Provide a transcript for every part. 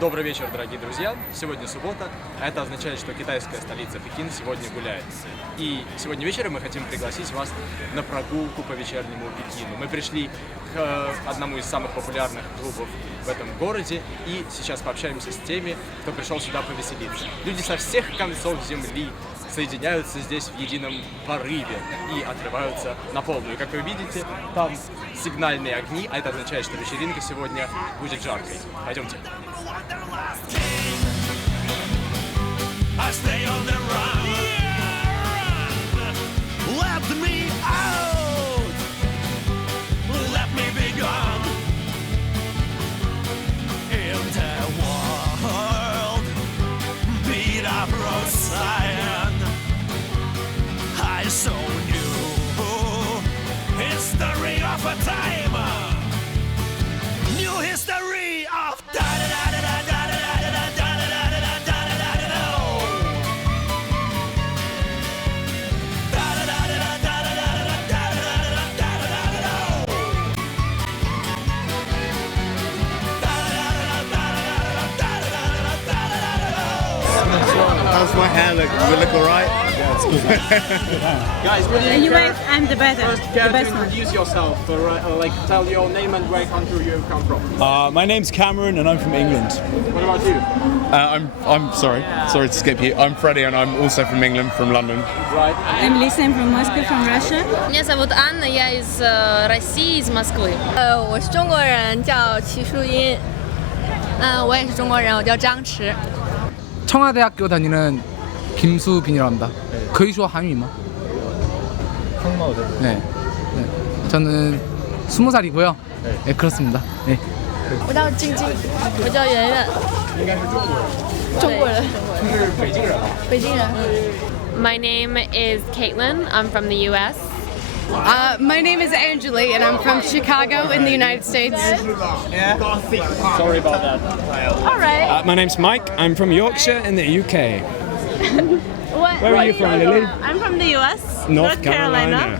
Добрый вечер, дорогие друзья. Сегодня суббота, а это означает, что китайская столица Пекин сегодня гуляет. И сегодня вечером мы хотим пригласить вас на прогулку по вечернему Пекину. Мы пришли к одному из самых популярных клубов в этом городе и сейчас пообщаемся с теми, кто пришел сюда повеселиться. Люди со всех концов земли соединяются здесь в едином порыве и отрываются на полную. Как вы видите, там сигнальные огни, а это означает, что вечеринка сегодня будет жаркой. Пойдемте. So new history of a time, new history of da da da da da da da da da da da da da. How's my hair look? Does it look alright? Yeah, it's cool. Guys, would you I'm the better. first care to introduce yourself, like tell your name and where country you come from? My name's Cameron and I'm from England. What about you? I'm sorry to skip you. I'm Freddie and I'm also from England, from London. Right. I'm Lisa, I'm from Moscow, from Russia. Меня зовут Анна, я из России, из Москвы. 我是中国人，叫齐淑英。我也是中国人，我叫张弛。 청와대학교 다니는 김수빈이라고 합니다. 거의 저 한유이마. 네. 저는 20살이고요. 네, 그렇습니다. 네. 我叫晶晶，我叫圆圆。应该是中国人。是北京人。北京人。 My name is Caitlin. I'm from the U.S. My name is Angeli, and I'm from Chicago in the United States. Sorry about that. All right. My name's Mike. I'm from Yorkshire in the UK. Where are you from, Lily? I'm from the U.S. North Carolina.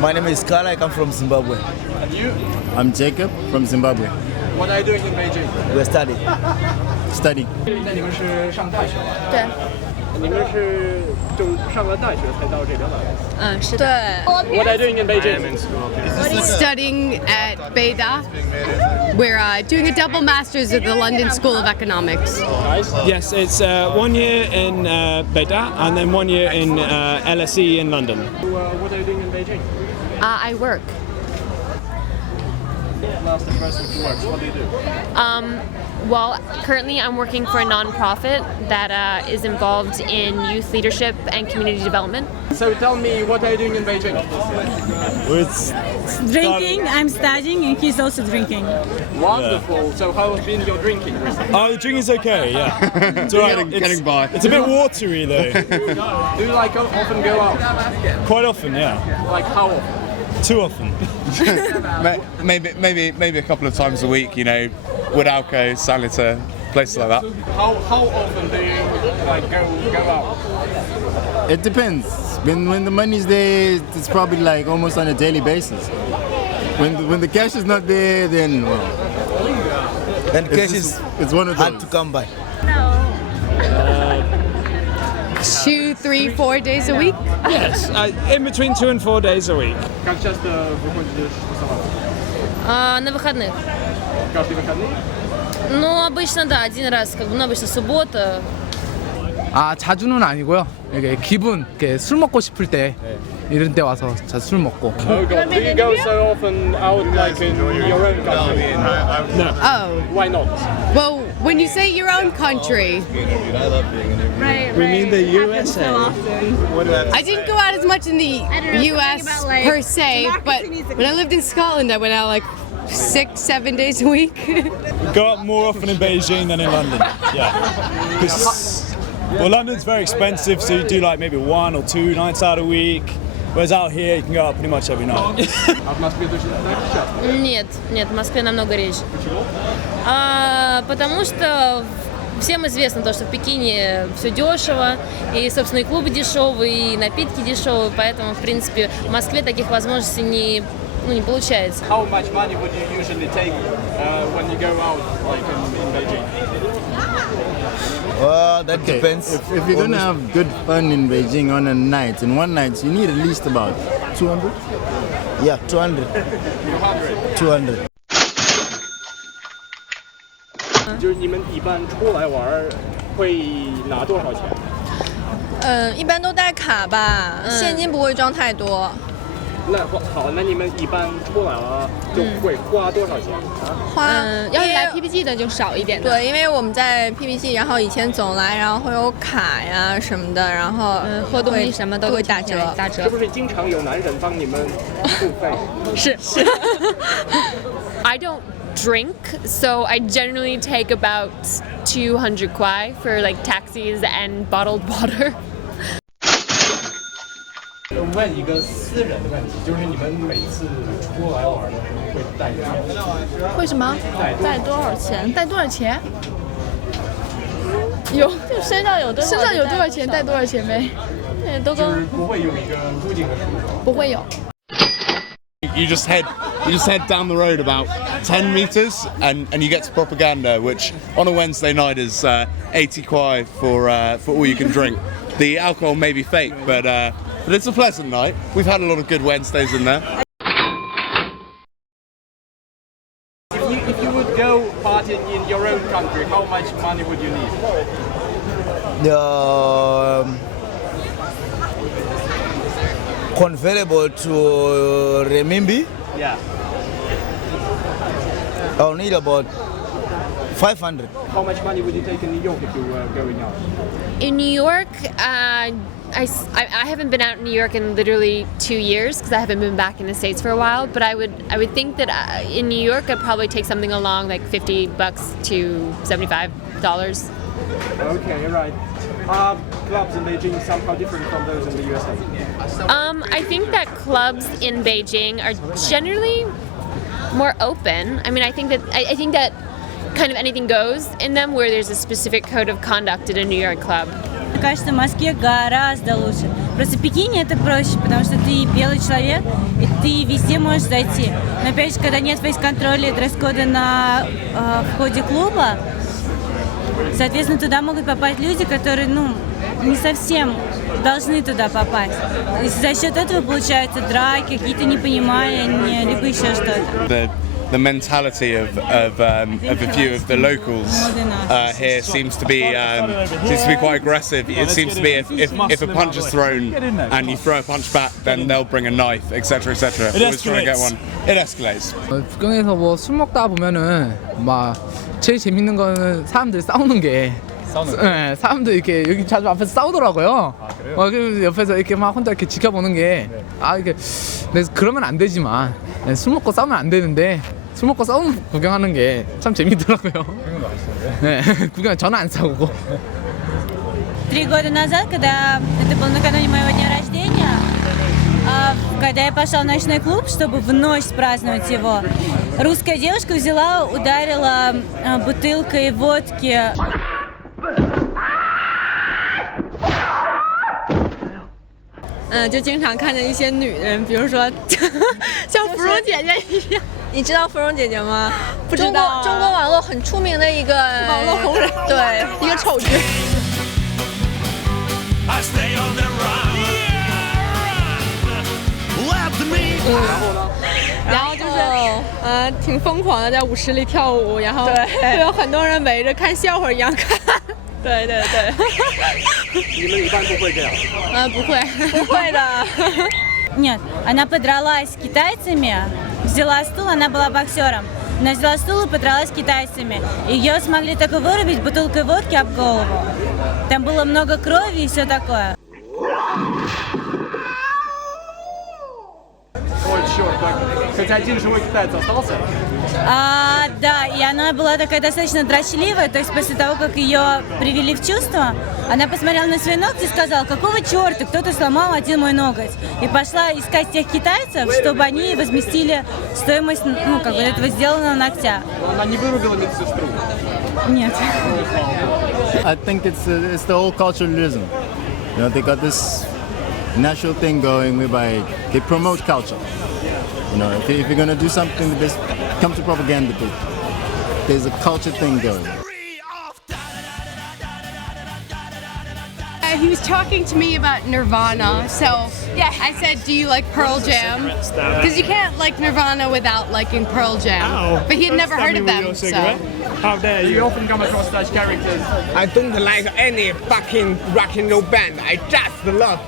My name is Kala, I come from Zimbabwe. And you? I'm Jacob from Zimbabwe. What are you doing in Beijing? We're studying. 你们是上大学吗？对。你们是就上了大学才到这边来的？是的。 What are you doing in Beijing? Studying at Beida. We're doing a double master's at the London School of Economics. Nice. Yes, it's 1 year in Beida and then 1 year in LSE in London. What are you doing in Beijing? I work. Last person who works. What do you do? Well, currently I'm working for a non-profit that is involved in youth leadership and community development. So tell me, what are you doing in Beijing? Drinking, I'm studying, and he's also drinking. Wonderful. So how has been your drinking recently? Oh, the drinking's okay, yeah. It's alright. Getting by. It's a bit watery though. Do you like often go out? Quite often, yeah. Like how often? Too often. maybe a couple of times a week, you know, Woodalco, Salita, places like that. How often do you like go out? It depends. When the money's there, it's probably like almost on a daily basis. When the cash is not there, then well, And cash is it's one of those. hard to come by. 2, 3, 4 days a week. Yes, in between 2 and 4 days a week. Как часто выходишь тусоваться? На выходных. Каждые выходные? Ну, обычно, да, один раз, обычно суббота. 자주는 아니고요. 이게 기분, 이렇게 술 먹고 싶을 때 이런 때 와서 술 먹고. Oh God, do you go so often out like in your own country? No. Oh, Why not? well, when you say your own country, Right, We mean the USA. I didn't go out as much in the U.S. per se, but when I lived in Scotland, I went out like 6, 7 days a week. Go up more often in Beijing than in London. Yeah. 'Cause, well, London's very expensive, so you do like maybe 1 or 2 nights out a week. Whereas out here, you can go out pretty much every night. А в Москве точно так же часто? Нет, в Москве намного реже. Почему? Потому что всем известно то, что в Пекине все дешево, и, собственно, и клубы дешевые, и напитки дешевые, поэтому, в принципе, в Москве таких возможностей не получается. How much money would you usually take when you go out, like in Beijing? that Okay, depends. If you're gonna have good fun in Beijing on a night, in one night, you need at least about 200. Yeah, 200. 200. 就是你们一般出来玩会拿多少钱？一般都带卡吧，现金不会装太多。那好，那你们一般出来了就会花多少钱？要是来 PPT 的就少一点。对，因为我们在 PPT， 然后以前总来，然后会有卡呀什么的，然后喝东西什么都会打折。是不是经常有男人帮你们付费？是。I don't drink, so I generally take about 200 kwai for like taxis and bottled water. 问一个私人的问题，就是你们每次出来玩会带多少钱？会什么？带多少钱？带多少钱？有，就身上有多少钱带多少钱呗。都跟就是不会有一个固定的数额。不会有。You just head down the road about 10 meters and you get to Propaganda, which on a Wednesday night is 80 kwai for all you can drink. The alcohol may be fake, but it's a pleasant night. We've had a lot of good Wednesdays in there. If you would go partying in your own country, how much money would you need? Convertible to renminbi. Yeah. I'll need about 500. How much money would you take in New York if you were going out? In New York, I haven't been out in New York in literally 2 years because I haven't been back in the States for a while. But I would think that in New York I'd probably take something along like $50 to $75. Okay, right. Are clubs in Beijing somehow different from those in the USA? I think that clubs in Beijing are generally more open. I mean, I think that kind of anything goes in them, where there's a specific code of conduct at a New York club. Мне кажется, в Москве гораздо лучше. Просто в Пекине это проще, потому что ты белый человек, и ты везде можешь зайти. Но опять же, когда нет фейс-контроля и дресс-кода на входе клуба, соответственно, туда могут попасть люди, которые, не совсем должны туда попасть. И за счет этого получаются драки, какие-то непонимания, либо еще что-то. The mentality of a few of the locals here seems to be quite aggressive. It seems to be if a punch is thrown and you throw a punch back, then they'll bring a knife, etc., etc. Always trying to get one. It escalates. 북경에서 뭐 술 먹다 보면은 막 제일 재밌는 거는 사람들이 싸우는 게. 네, 사람들 이렇게 여기 자주 앞에서 싸우더라고요. 아, 그래요? 그래서 옆에서 이렇게 막 혼자 이렇게 지켜보는 게 이게 그러면 안 되지만 술 먹고 싸우면 안 되는데 술 먹고 싸우는 구경하는 게 참 재밌더라고요. 구경도 안 싸워요? 네, 구경 저는 안 싸우고. 3 года назад, когда это было накануне моего дня рождения, когда я пошла в ночной клуб, чтобы в ночь праздновать его, русская девушка взяла, ударила бутылкой водки. 就经常看见一些女人，比如说像芙蓉姐姐一样。你知道芙蓉姐姐吗？不知道。中国网络很出名的一个网络红人，对，一个丑角。然后就是挺疯狂的，在舞池里跳舞，然后会有很多人围着看笑话一样看。对对对。你们一般不会这样？不会，不会的。Нет, она подралась с китайцами, взяла стул, она была боксером. Она взяла стул и подралась с китайцами. Ее смогли только вырубить бутылкой водки об голову. Там было много крови и все такое. Ой, черт, так. Хотя один живой китаец остался? Да, и она была такая достаточно дрочливая, то есть после того, как ее привели в чувство, она посмотрела на свои ногти и сказала: какого черта, кто-то сломал один мой ноготь. И пошла искать тех китайцев, чтобы они возместили стоимость, этого сделанного ногтя. Она не вырубила медсестру? Нет. I think it's the whole culturalism. You know, they got this natural thing going whereby they promote culture. You know, if you're gonna do something, just come to Propaganda. There's a culture thing going. he was talking to me about Nirvana. So I said, "Do you like Pearl Jam?" Because you can't like Nirvana without liking Pearl Jam. But he had never heard of them. So How dare you? You often come across such characters. I don't like any fucking rock and roll band. I just love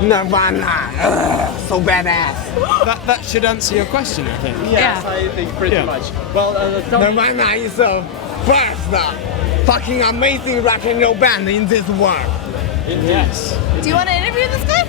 Nirvana. Ugh, so badass. That should answer your question, I think. Yes, I think pretty much. Well, tell me, Nirvana is the first fucking amazing rock and roll band in this world. Yes. Do you want to interview this guy?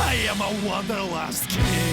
I am a wanderlust king.